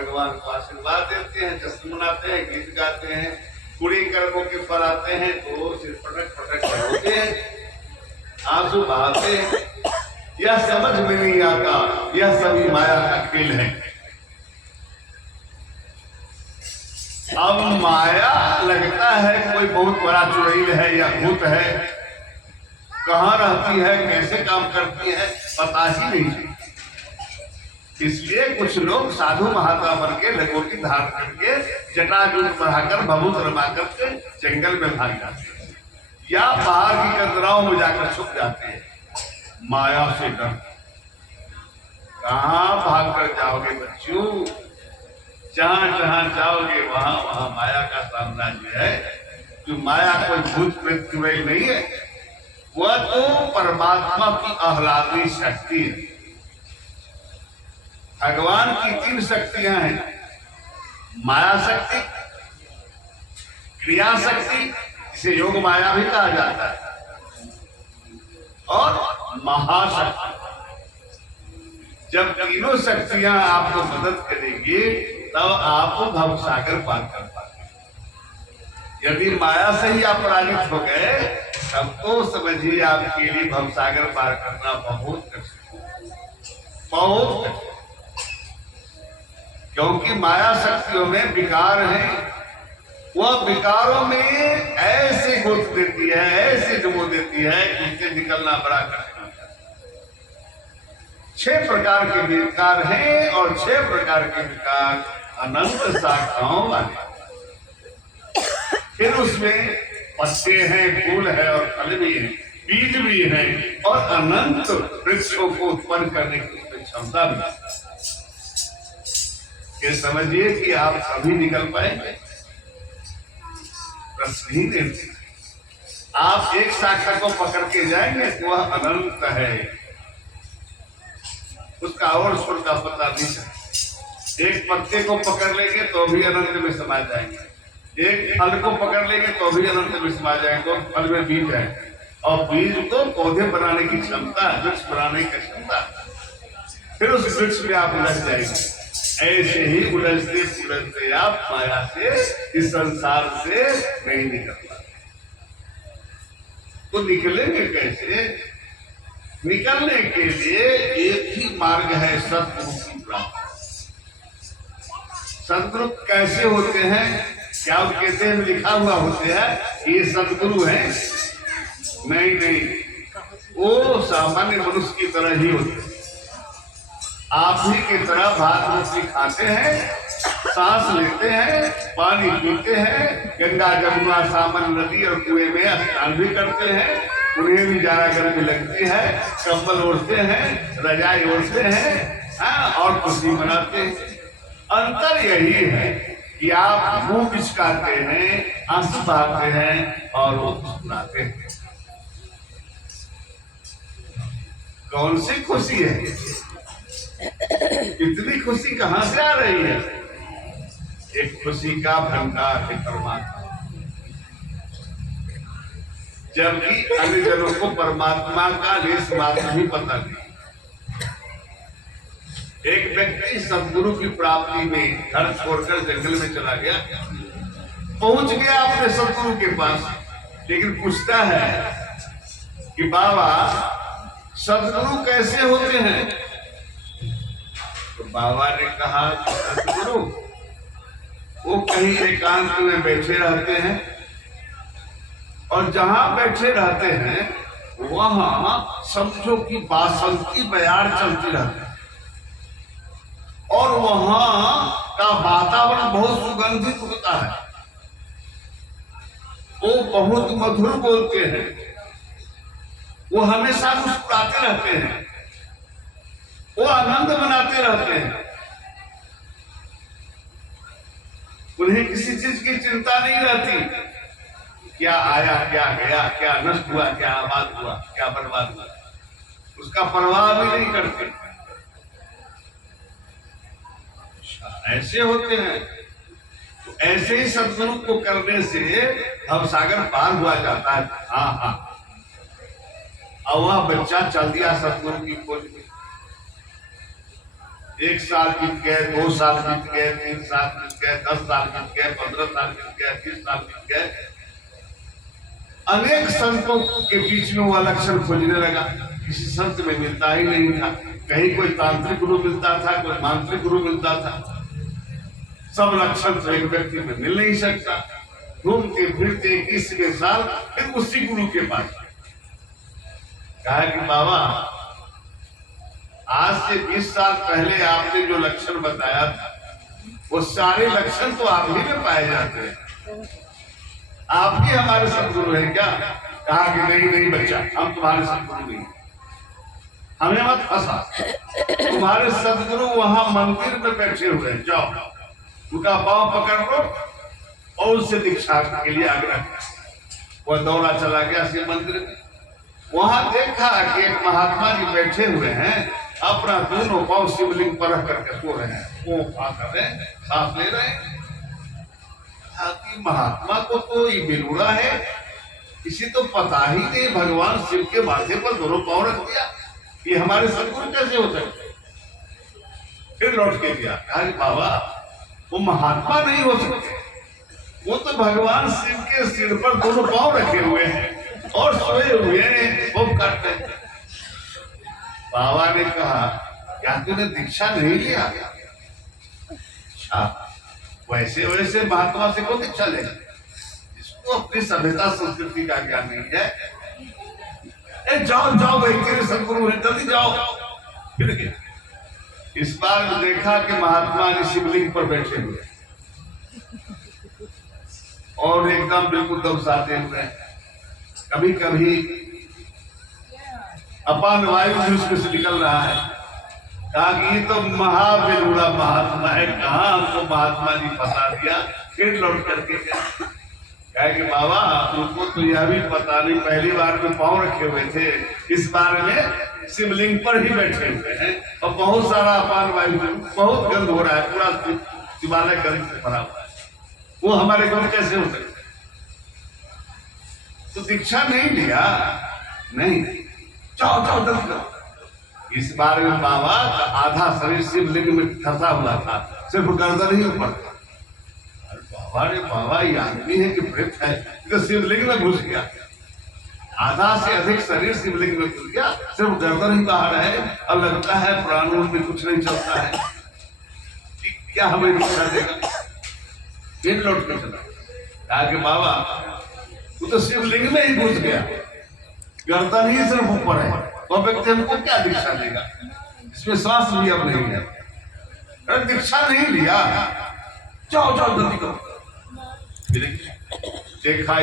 भगवान को आशीर्वाद देते हैं, जश्न मनाते हैं, गीत गाते हैं, बुरे कर्मों के फल आते हैं तो सिर पटक पटक होते हैं, आंसू बहाते हैं। यह समझ में नहीं आता, यह सभी माया का खेल है। अब माया लगता है कोई बहुत बड़ा चुड़ैल है या भूत है, कहाँ रहती है, कैसे काम करती है, पता ही नहीं। इसलिए कुछ लोग साधु महात्मा बन के लंगोटी धारण करके जटाजूट बढ़ाकर भभूत रमा करके जंगल में भाग जाते हैं या पहाड़ की कतराओं में जाकर छुप जाते हैं। माया से डर, कहाँ भाग कर जाओगे बच्चों, जहां जहां जाओगे वहां वहां माया का साम्राज्य है। जो माया कोई भूत प्रेत चुड़ैल नहीं है, वह तो परमात्मा की आह्लादनी शक्ति है। भगवान की 3 शक्तियां हैं, माया शक्ति, क्रिया शक्ति, इसे योग माया भी कहा जाता है, और महाशक्ति। जब तीनों शक्तियां आपको मदद करेंगी तब आप भवसागर पार कर पाएंगे। यदि माया से ही आप पराजित हो गए तब तो समझिए आपके लिए भवसागर पार करना बहुत कठिन, बहुत कठिन। क्योंकि माया शक्तियों में विकार है, वह विकारों में ऐसे गोत देती है, ऐसे डुबो देती है कि उससे निकलना बड़ा कठिन होता है। 6 प्रकार के विकार हैं और 6 प्रकार के विकार अनंत शाखाओं वाले। फिर उसमें पत्ते हैं, फूल है और फल भी है, बीज भी है और अनंत वृक्षों को उत्पन्न करने की क्षमता भी है। ये समझिए कि आप अभी निकल पाएंगे, प्रश्न ही नहीं। आप एक शाखा को पकड़ के जाएंगे तो वह अनंत है, उसका और स्वर का पता नहीं चलता। एक पत्ते को पकड़ लेंगे तो भी अनंत में समा जाएंगे, एक फल को पकड़ लेंगे तो भी अनंत में समा जाएंगे। तो फल में बीज है और बीज को पौधे बनाने की क्षमता, वृक्ष बनाने की क्षमता, फिर उस वृक्ष में आप उलझ जाएंगे। ऐसे ही उलझते उलझते आप माया से, इस संसार से नहीं निकल पाते। तो निकलेंगे कैसे? निकलने के लिए एक ही मार्ग है, सद्गुरु की प्राप्ति। सद्गुरु कैसे होते हैं? क्या उनके देह में लिखा हुआ होते हैं ये सद्गुरु हैं? नहीं नहीं, वो सामान्य मनुष्य की तरह ही होते हैं। आप ही की तरह भात रोटी खाते हैं, सांस लेते हैं, पानी पीते हैं, गंगा जमुना सामन नदी और कुएं में स्नान भी करते हैं, उन्हें भी जाना गर्मी लगती है, कंबल ओढ़ते हैं, रजाई ओढ़ते हैं, और खुशी मनाते हैं। अंतर यही है कि आप मुंह बिचकाते हैं, आंसू बहाते हैं और वो सुनाते हैं। कौन सी खुशी है? इतनी खुशी कहां से आ रही है? एक खुशी का भंडार है परमात्मा। जबकि अन्य जनों को परमात्मा का लेस मात्र भी पता नहीं। एक व्यक्ति सद्गुरु की प्राप्ति में घर छोड़कर जंगल में चला गया, पहुंच गया अपने सद्गुरु के पास, लेकिन पूछता है कि बाबा सद्गुरु कैसे होते हैं? तो बाबा ने कहा सद्गुरु वो कहीं एकांत में बैठे रहते हैं और जहां बैठे रहते हैं वहां समझो कि बासंती बयार चलती रहती है और वहां का वातावरण बहुत सुगंधित होता है, वो बहुत मधुर बोलते हैं, वो हमेशा मुस्कुराते रहते हैं, वो आनंद मनाते रहते हैं, उन्हें किसी चीज की चिंता नहीं रहती, क्या आया क्या गया, क्या नष्ट हुआ, क्या आबाद हुआ, क्या बर्बाद हुआ, उसका परवाह भी नहीं करते। ऐसे होते हैं। तो ऐसे ही सद्गुरु को करने से भवसागर पार हुआ जाता है। हाँ हाँ, और वह बच्चा चल दिया सद्गुरु की खोज में। 1 साल बीत गए, 2 साल बीत गए, 3 साल बीत गए, 10 साल बीत गए, 15 साल बीत गए, 30 साल बीत गए। अनेक संतों के बीच में वह लक्षण खोजने लगा, किसी संत में मिलता ही नहीं था। कहीं कोई तांत्रिक गुरु मिलता था, कोई मांत्रिक गुरु मिलता था, सब लक्षण तो एक व्यक्ति में मिल नहीं सकता। घूमते फिरते 21वें साल फिर उसी गुरु के पास कहा कि बाबा, आज से 20 साल पहले आपने जो लक्षण बताया था, वो सारे लक्षण तो आप ही में पाए जाते हैं, आप ही हमारे सदगुरु हैं क्या? कहा कि नहीं नहीं बच्चा, हम तुम्हारे सदगुरु नहीं, हमें मत फंसा। तुम्हारे सदगुरु वहां मंदिर में बैठे हुए हैं, जाओ उनका पांव पकड़ लो और उससे दीक्षा के लिए आग्रह किया। वह दौड़ा चला गया शिव मंदिर में। वहां देखा कि एक महात्मा जी बैठे हुए हैं, अपना दोनों पांव शिवलिंग पर रख करके सो रहे हैं, वो कर रहे हैं, सांस ले रहे हैं। कि महात्मा को तो ये बेलूड़ा है, इसे तो पता ही नहीं भगवान शिव के माथे पर दोनों पांव रख दिया, ये हमारे सदगुरु कैसे हो सकते? फिर लौट के गया, कहा बाबा वो महात्मा नहीं हो सकते, वो तो भगवान शिव के सिर पर दोनों पांव रखे हुए हैं और सोए हुए हैं, वो करते हैं। बाबा ने कहा क्या तूने दीक्षा नहीं लिया? अच्छा, वैसे वैसे महात्मा से कौन दीक्षा लेगा, इसको अपनी सभ्यता संस्कृति का ज्ञान नहीं है। जाओ जाओ भाई, तेरे सदगुरु है, जल्दी जाओ। फिर गया। इस बार देखा कि महात्मा जी शिवलिंग पर बैठे हुए और एकदम बिल्कुल दबसाते हुए, कभी कभी अपान वायु भी उसमें से निकल रहा है। कहा कि ये तो महाबेलूड़ा महात्मा है, कहाँ हमको महात्मा जी फंसा दिया। फिर लौट करके कहा कि बाबा आपको तो यह भी पता नहीं, पहली बार में पांव रखे हुए थे, इस बार में शिवलिंग पर ही बैठे हुए हैं और बहुत सारा अपान वायु, बहुत गंध हो रहा है, पूरा शिवालय गंध से भरा हुआ है, वो हमारे गुरु कैसे हो सकते? तो दीक्षा नहीं लिया, नहीं, जाओ जाओ जल्दी जाओ। इस बार में बाबा का आधा शरीर शिवलिंग में फंसा हुआ था, सिर्फ गर्दन ही ऊपर था। बाबा रे बाबा, ये आदमी है कि प्रेत है, तो शिवलिंग में घुस गया, आधा से अधिक शरीर शिवलिंग में घुस गया, सिर्फ गर्दन ही बाहर है और लगता है प्राणों में कुछ नहीं चलता है, क्या हमें दीक्षा देगा? फिर लौट के चला, कहा कि बाबा वो तो शिवलिंग में ही घुस गया, गर्दन ही सिर्फ ऊपर है, तो व्यक्ति हमको क्या दीक्षा देगा? इसमें सांस भी अब नहीं है, अरे दीक्षा नहीं लिया, जाओ जाओ जल्दी करो। देखा